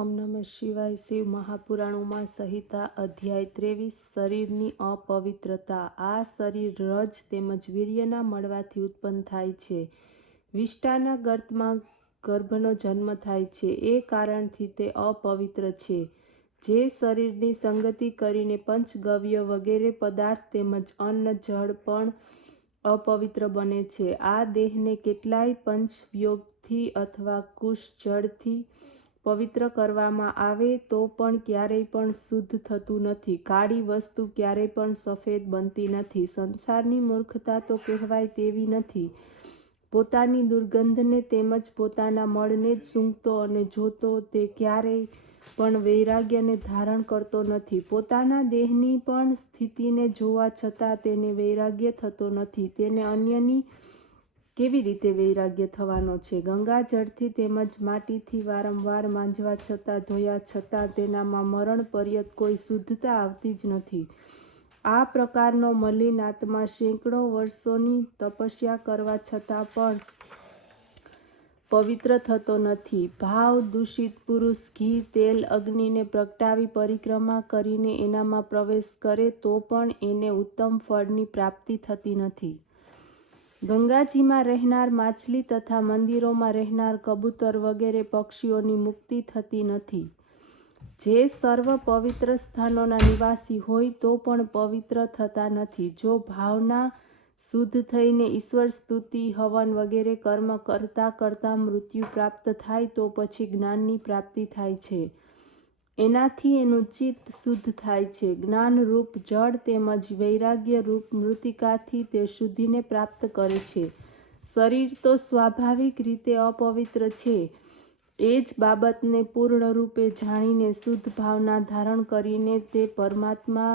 ઓમ નમઃ શિવાય। શિવ મહાપુરાણોમાં સંહિતા અધ્યાય 23 શરીરની અપવિત્રતા। આ શરીર રજ તેમજ વીર્યના મળવાથી ઉત્પન્ન થાય છે। વિષ્ટાના ગર્તમાં ગર્ભનો જન્મ થાય છે, એ કારણથી તે અપવિત્ર છે। જે શરીરની સંગતિ કરીને પંચગવ્ય વગેરે પદાર્થ તેમજ અન્ન જળ પણ અપવિત્ર બને છે। આ દેહને કેટલાય પંચવ્યોગથી અથવા કુશ જળથી પવિત્ર કરવામાં આવે તો પણ ક્યારેય પણ શુદ્ધ થતું નથી। કાળી વસ્તુ ક્યારેય પણ સફેદ બનતી નથી। સંસારની મૂર્ખતા તો કહેવાય તેવી નથી। પોતાની દુર્ગંધને તેમજ પોતાના મળને જ સૂંઘતો અને જોતો તે ક્યારેય પણ વૈરાગ્યને ધારણ કરતો નથી। પોતાના દેહની પણ સ્થિતિને જોવા છતાં તેને વૈરાગ્ય થતો નથી। તેને અન્યની કેવી રીતે વૈરાગ્ય થવાનો છે? ગંગાજળથી તેમજ માટીથી વારંવાર માંજવા છતાં, ધોયા છતાં તેનામાં મરણ પર્યંત કોઈ શુદ્ધતા આવતી જ નથી। આ પ્રકારનો મલિન આત્મા સેંકડો વર્ષોની તપસ્યા કરવા છતાં પણ પવિત્ર થતો નથી। ભાવ દૂષિત પુરુષ ઘી તેલ અગ્નિને પ્રગટાવી પરિક્રમા કરીને એનામાં પ્રવેશ કરે તો પણ એને ઉત્તમ ફળની પ્રાપ્તિ થતી નથી। ગંગાજીમાં રહેનાર માછલી તથા મંદિરોમાં રહેનાર કબૂતર વગેરે પક્ષીઓની મુક્તિ થતી નથી। જે સર્વ પવિત્ર સ્થાનોના નિવાસી હોય તો પણ પવિત્ર થતા નથી। જો ભાવના શુદ્ધ થઈને ઈશ્વર સ્તુતિ હવન વગેરે કર્મ કરતા કરતા મૃત્યુ પ્રાપ્ત થાય તો પછી જ્ઞાનની પ્રાપ્તિ થાય છે। એનાથી એનું ચિત્ત શુદ્ધ થાય છે। જ્ઞાનરૂપ જળ તેમજ વૈરાગ્ય રૂપ મૃત્તિકાથી તે શુદ્ધિને પ્રાપ્ત કરે છે। શરીર તો સ્વાભાવિક રીતે અપવિત્ર છે, એ જ બાબતને પૂર્ણ રૂપે જાણીને શુદ્ધ ભાવના ધારણ કરીને તે પરમાત્મા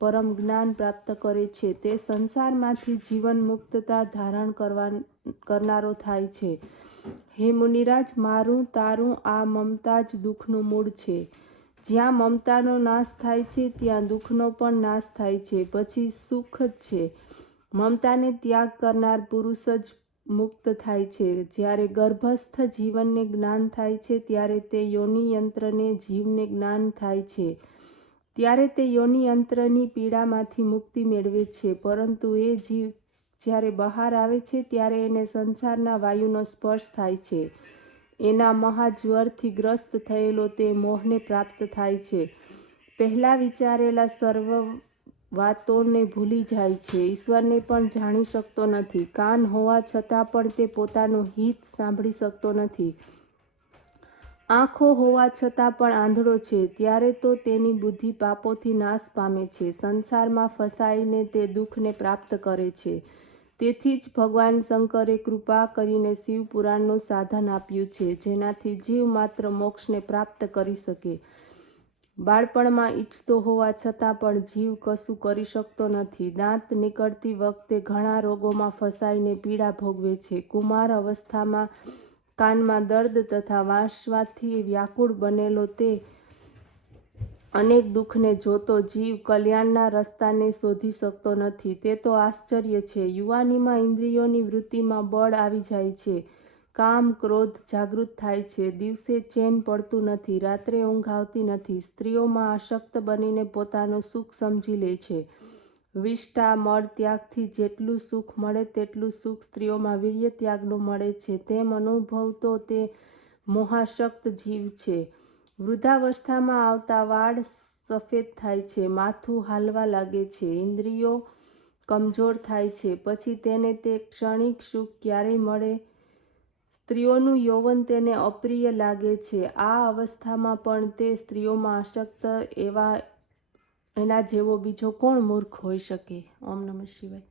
પરમ જ્ઞાન પ્રાપ્ત કરે છે। તે સંસારમાંથી જીવન મુક્તતા ધારણ કરનારો થાય છે। હે મુનિરાજ, મારું તારું આ મમતા જ દુઃખનું મૂળ છે। જ્યાં મમતાનો નાશ થાય છે ત્યાં દુઃખનો પણ નાશ થાય છે, પછી સુખ જ છે। મમતાને ત્યાગ કરનાર પુરુષ જ મુક્ત થાય છે। જ્યારે ગર્ભસ્થ જીવનને જ્ઞાન થાય છે ત્યારે તે યોનિયંત્રને જીવને જ્ઞાન થાય છે ત્યારે તે યોનિયંત્રની પીડામાંથી મુક્તિ મેળવે છે। પરંતુ એ જીવ જ્યારે બહાર આવે છે ત્યારે એને સંસારના વાયુનો સ્પર્શ થાય છે। એના મહાજ્વરથી ગ્રસ્ત થયેલો તે મોહને પ્રાપ્ત થાય છે। પહેલાં વિચારેલા સર્વ વાતોને ભૂલી જાય છે। ઈશ્વરને પણ જાણી શકતો નથી। કાન હોવા છતાં પણ તે પોતાનું હિત સાંભળી શકતો નથી। આંખો હોવા છતાં પણ આંધળો છે। ત્યારે તો તેની બુદ્ધિ પાપોથી નાશ પામે છે। સંસારમાં ફસાઈને તે દુઃખને પ્રાપ્ત કરે છે। તેથી જ ભગવાન શંકરે કૃપા કરીને શિવપુરાણનું સાધન આપ્યું છે, જેનાથી જીવ માત્ર મોક્ષને પ્રાપ્ત કરી શકે। બાળપણમાં ઈચ્છતો હોવા છતાં પણ જીવ કશું કરી શકતો નથી। દાંત નીકળતી વખતે ઘણા રોગોમાં ફસાઈને પીડા ભોગવે છે। કુમાર અવસ્થામાં કાનમાં દર્દ તથા વાંસવાથી વ્યાકુળ બનેલો તે અનેક દુઃખને જોતો જીવ કલ્યાણના રસ્તાને શોધી શકતો નથી। તે તો આશ્ચર્ય છે। યુવાનીમાં ઇન્દ્રિયોની વૃત્તિમાં બળ આવી જાય છે। કામ ક્રોધ જાગૃત થાય છે। દિવસે ચેન પડતું નથી, રાત્રે ઊંઘ આવતી નથી। સ્ત્રીઓમાં આસક્ત બનીને પોતાનું સુખ સમજી લે છે। વિષ્ટા મળ ત્યાગથી જેટલું સુખ મળે તેટલું સુખ સ્ત્રીઓમાં વીર્ય ત્યાગનું મળે છે, તેમ અનુભવતો તે મોહાસક્ત જીવ છે। વૃદ્ધાવસ્થામાં આવતા વાળ સફેદ થાય છે, માથું હાલવા લાગે છે, ઇન્દ્રિયો કમજોર થાય છે, પછી તેને તે ક્ષણિક સુખ ક્યારે મળે? સ્ત્રીઓનું યૌવન તેને અપ્રિય લાગે છે। આ અવસ્થામાં પણ તે સ્ત્રીઓમાં આસક્ત એના જેવો બીજો કોણ મૂર્ખ હોઈ શકે? ઓમ નમઃ શિવાય।